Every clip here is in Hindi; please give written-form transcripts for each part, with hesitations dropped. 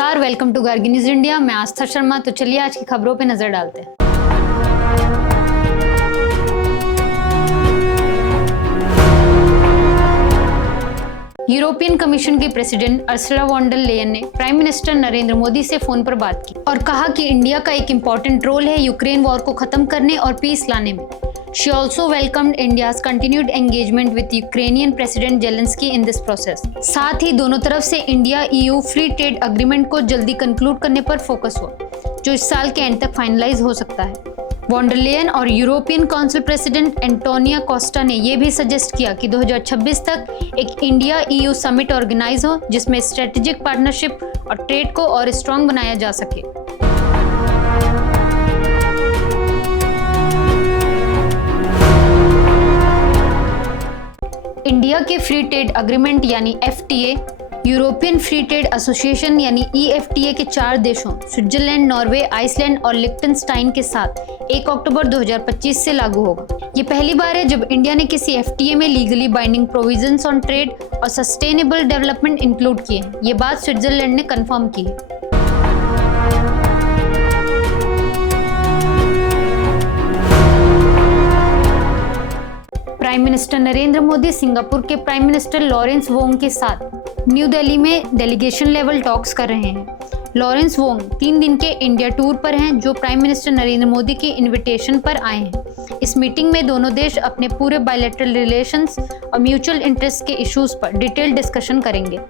नमस्कार, welcome to Gargi news India. मैं आस्था शर्मा। तो चलिए आज की खबरों पे नजर डालते हैं। यूरोपियन कमीशन की प्रेसिडेंट अर्सुला वॉन डर लेयन ने प्राइम मिनिस्टर नरेंद्र मोदी से फोन पर बात की और कहा कि इंडिया का एक इम्पोर्टेंट रोल है यूक्रेन वॉर को खत्म करने और पीस लाने में। She also welcomed India's continued engagement with Ukrainian President Zelensky in this process. साथ ही दोनों तरफ से India EU free trade agreement को जल्दी कंक्लूड करने पर फोकस हुआ, जो इस साल के एंड तक फाइनलाइज हो सकता है। वॉन डर लेयन और European council president Antonio Costa ने यह भी सजेस्ट किया कि 2026 तक एक इंडिया EU समिट ऑर्गेनाइज हो, जिसमें स्ट्रेटेजिक पार्टनरशिप और ट्रेड को और स्ट्रॉन्ग बनाया जा सके। इंडिया के फ्री ट्रेड अग्रीमेंट यानी FTA, European free trade association यानी EFTA के 4 देशों स्विट्जरलैंड, नॉर्वे, आइसलैंड और लिechtenstein के साथ 1 अक्टूबर 2025 से लागू होगा। ये पहली बार है जब इंडिया ने किसी FTA में legally binding provisions on trade और सस्टेनेबल डेवलपमेंट इंक्लूड किए हैं। ये बात स्विट्जरलैंड ने कंफर्म की है। Prime minister Narendra Modi Singapore के प्राइम मिनिस्टर लॉरेंस वोंग के साथ न्यू दिल्ली में डेलीगेशन लेवल टॉक्स कर रहे हैं। लॉरेंस वोंग 3 दिन के इंडिया टूर पर हैं, जो प्राइम मिनिस्टर नरेंद्र मोदी की इनविटेशन पर आए हैं। इस मीटिंग में दोनों देश अपने पूरे बायलैटरल रिलेशंस और म्यूचुअल इंटरेस्ट के इश्यूज पर डिटेल डिस्कशन करेंगे।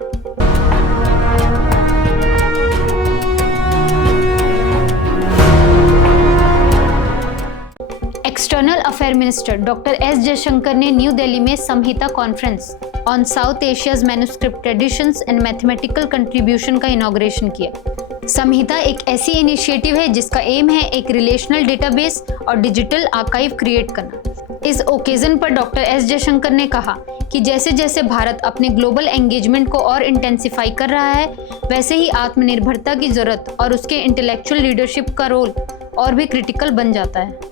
External affair minister doctor S Jaishankar ने न्यू दिल्ली में Samhita conference on South Asia's manuscript traditions and mathematical contribution का इनॉग्रेशन किया। संहिता एक ऐसी इनिशिएटिव है जिसका एम है एक रिलेशनल डेटाबेस और डिजिटल आर्काइव क्रिएट करना। इस ओकेजन पर डॉक्टर एस जयशंकर ने कहा कि जैसे जैसे भारत अपने ग्लोबल एंगेजमेंट को और इंटेंसिफाई कर रहा है, वैसे ही आत्मनिर्भरता की जरूरत और उसके इंटेलेक्चुअल लीडरशिप का रोल और भी क्रिटिकल बन जाता है।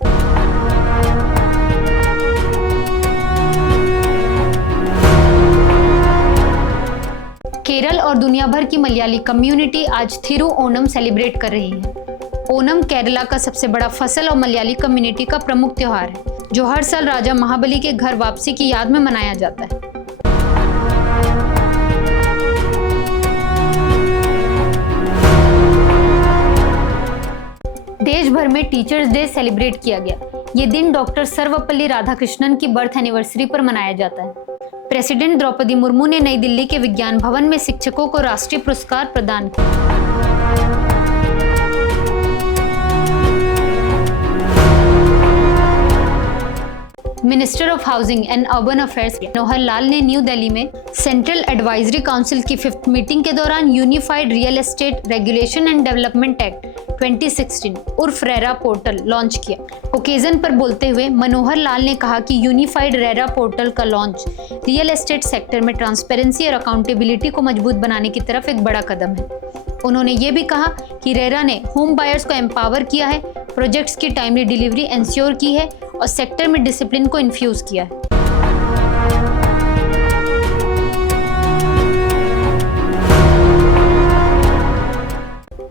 केरल और दुनिया भर की मलयाली कम्युनिटी आज थिरु ओणम सेलिब्रेट कर रही है। ओणम केरला का सबसे बड़ा फसल और मलयाली कम्युनिटी का प्रमुख त्योहार है, जो हर साल राजा महाबली के घर वापसी की याद में मनाया जाता है। देश भर में टीचर्स डे सेलिब्रेट किया गया। ये दिन डॉक्टर सर्वपल्ली राधाकृष्णन की बर्थ एनिवर्सरी पर मनाया जाता है। प्रेसिडेंट द्रौपदी मुर्मू ने नई दिल्ली के विज्ञान भवन में शिक्षकों को राष्ट्रीय पुरस्कार प्रदान किया। Minister of housing and urban affairs Manohar Lal ने न्यू दिल्ली में सेंट्रल एडवाइजरी काउंसिल की 5th मीटिंग के दौरान unified real estate regulation and development act 2016 उर्फ रेरा पोर्टल लॉन्च किया। ओकेजन पर बोलते हुए मनोहर लाल ने कहा कि यूनिफाइड रेरा पोर्टल का लॉन्च रियल एस्टेट सेक्टर में ट्रांसपेरेंसी और अकाउंटेबिलिटी को मजबूत बनाने की तरफ एक बड़ा कदम है। उन्होंने ये भी कहा कि रेरा ने होम बायर्स को एम्पावर किया है, प्रोजेक्ट्स की टाइमली डिलीवरी इंश्योर की है और सेक्टर में डिसिप्लिन को इन्फ्यूज किया है।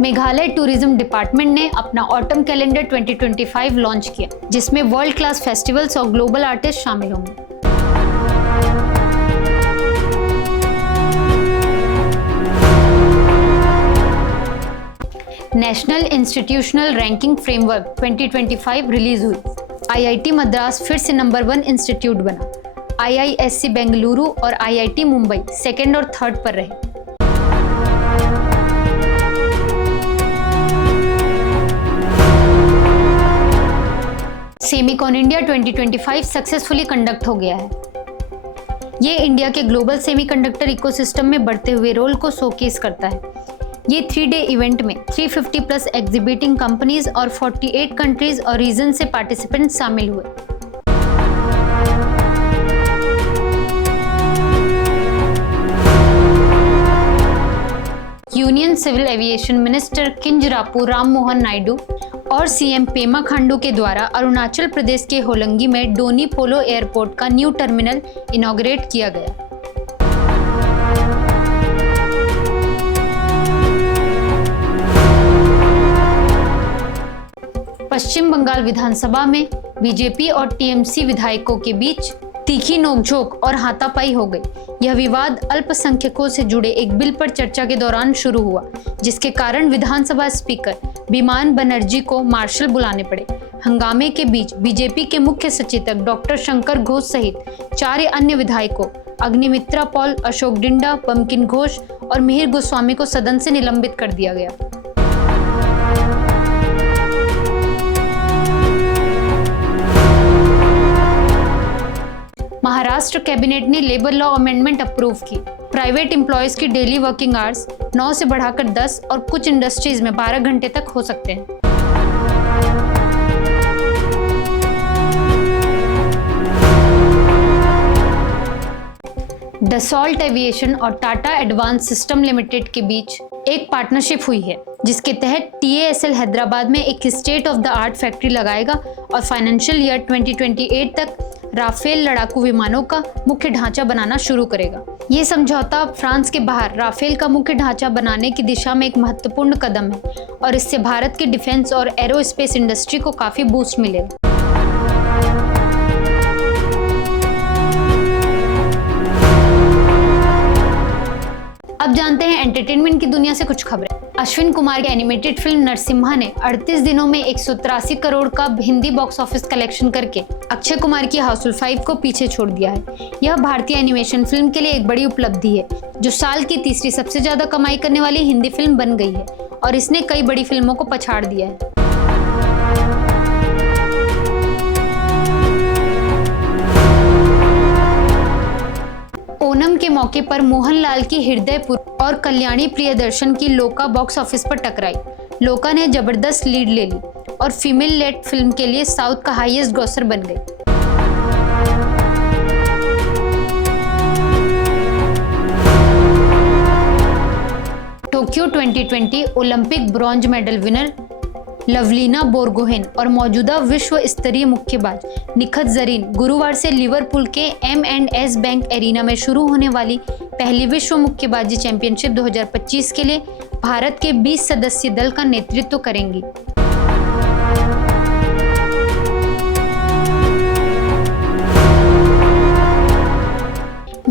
मेघालय टूरिज्म डिपार्टमेंट ने अपना ऑटम कैलेंडर 2025 लॉन्च किया, जिसमें वर्ल्ड क्लास फेस्टिवल्स और ग्लोबल आर्टिस्ट शामिल होंगे। National institutional ranking framework 2025 release हुई। IIT मद्रास फिर से नंबर 1 इंस्टीट्यूट बना। IISc बेंगलुरु और IIT मुंबई 2nd और 3rd पर रहे। सेमिकॉन इंडिया 2025 सक्सेसफुली कंडक्ट हो गया है। ये इंडिया के ग्लोबल सेमीकंडक्टर इकोसिस्टम में बढ़ते हुए रोल को शोकेस करता है। ये 3-day इवेंट में 350 प्लस एग्जीबिटिंग कंपनीज और 48 कंट्रीज और रीजन से पार्टिसिपेंट शामिल हुए। Union civil aviation minister Kinjarapu Ram Mohan Naidu और CM पेमा खांडू के द्वारा अरुणाचल प्रदेश के होलंगी में डोनी पोलो एयरपोर्ट का न्यू टर्मिनल इनॉग्रेट किया गया। पश्चिम बंगाल विधानसभा में बीजेपी और टीएमसी विधायकों के बीच तीखी नोकझोंक और हाथापाई हो गई। यह विवाद अल्पसंख्यकों से जुड़े एक बिल पर चर्चा के दौरान शुरू हुआ, जिसके कारण विधानसभा स्पीकर बिमान बनर्जी को मार्शल बुलाने पड़े। हंगामे के बीच बीजेपी के मुख्य सचेतक डॉक्टर शंकर घोष सहित 4 अन्य विधायकों अग्निमित्रा पॉल, अशोक डिंडा, बंकिम घोष और मिहिर गोस्वामी को सदन से निलंबित कर दिया गया। महाराष्ट्र कैबिनेट ने लेबर लॉ अमेंडमेंट अप्रूव की। प्राइवेट एम्प्लॉयज की डेली वर्किंग आवर्स 9 से बढ़ाकर 10 और कुछ इंडस्ट्रीज में 12 घंटे तक हो सकते हैं। डसॉल्ट एविएशन और टाटा एडवांस सिस्टम लिमिटेड के बीच एक पार्टनरशिप हुई है, जिसके तहत TASL हैदराबाद में एक state of the art factory लगाएगा और फाइनेंशियल ईयर 2028 तक राफेल लड़ाकू विमानों का मुख्य ढांचा बनाना शुरू करेगा। ये समझौता फ्रांस के बाहर राफेल का मुख्य ढांचा बनाने की दिशा में एक महत्वपूर्ण कदम है और इससे भारत की डिफेंस और एरोस्पेस इंडस्ट्री को काफी बूस्ट मिलेगा। अब जानते हैं एंटरटेनमेंट की दुनिया से कुछ खबरें। अश्विन कुमार की एनिमेटेड फिल्म नरसिम्हा ने 38 दिनों में 183 करोड़ का हिंदी बॉक्स ऑफिस कलेक्शन करके अक्षय कुमार की हाउसफुल 5 को पीछे छोड़ दिया है। यह भारतीय एनिमेशन फिल्म के लिए एक बड़ी उपलब्धि है, जो साल की तीसरी सबसे ज्यादा कमाई करने वाली हिंदी फिल्म बन गई है और इसने कई बड़ी फिल्मों को पछाड़ दिया है। ओनम के मौके पर मोहनलाल की हृदयपुर और कल्याणी प्रियदर्शन की लोका बॉक्स ऑफिस पर टकराई। लोका ने जबरदस्त लीड ले ली और फीमेल लेड फिल्म के लिए साउथ का हाईएस्ट ग्रॉसर बन गई। Tokyo 2020 Olympic bronze medal winner Lovlina Borgohain और मौजूदा विश्व स्तरीय मुक्केबाज निखत जरीन गुरुवार से लिवरपूल के M&S बैंक एरिना में शुरू होने वाली पहली विश्व मुक्केबाजी चैंपियनशिप 2025 के लिए भारत के 20 सदस्यीय दल का नेतृत्व करेंगी।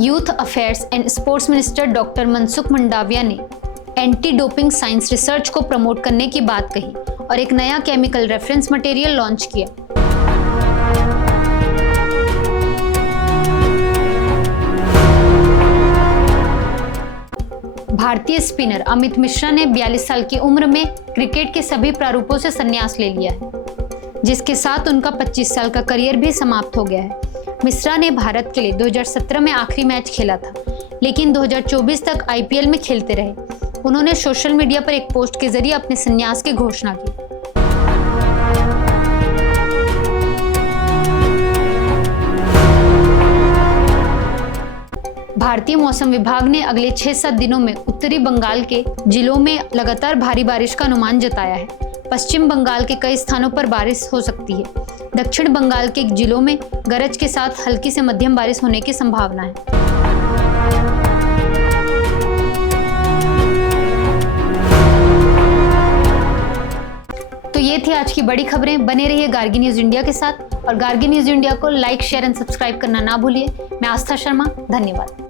Youth affairs and sports minister doctor Mansukh Mandaviya ने एंटी डोपिंग साइंस रिसर्च को प्रमोट करने की बात कही और एक नया केमिकल रेफरेंस मटेरियल लॉन्च किया। भारतीय स्पिनर अमित मिश्रा ने 42 साल की उम्र में क्रिकेट के सभी प्रारूपों से संन्यास ले लिया है, जिसके साथ उनका 25 साल का करियर भी समाप्त हो गया है। मिश्रा ने भारत के लिए 2017 में आखिरी मैच खेला था, लेकिन 2024 तक IPL में खेलते रहे। उन्होंने सोशल मीडिया पर एक पोस्ट के जरिए अपने संन्यास की घोषणा की। भारतीय मौसम विभाग ने अगले 6-7 दिनों में उत्तरी बंगाल के जिलों में लगातार भारी बारिश का अनुमान जताया है। पश्चिम बंगाल के कई स्थानों पर बारिश हो सकती है। दक्षिण बंगाल के जिलों में गरज के साथ हल्की से मध्यम बारिश होने की संभावना है। तो ये थी आज की बड़ी खबरें। बने रहिए गार्गी न्यूज इंडिया के साथ और गार्गी न्यूज इंडिया को लाइक, शेयर एंड सब्सक्राइब करना ना भूलिए। मैं आस्था शर्मा, धन्यवाद।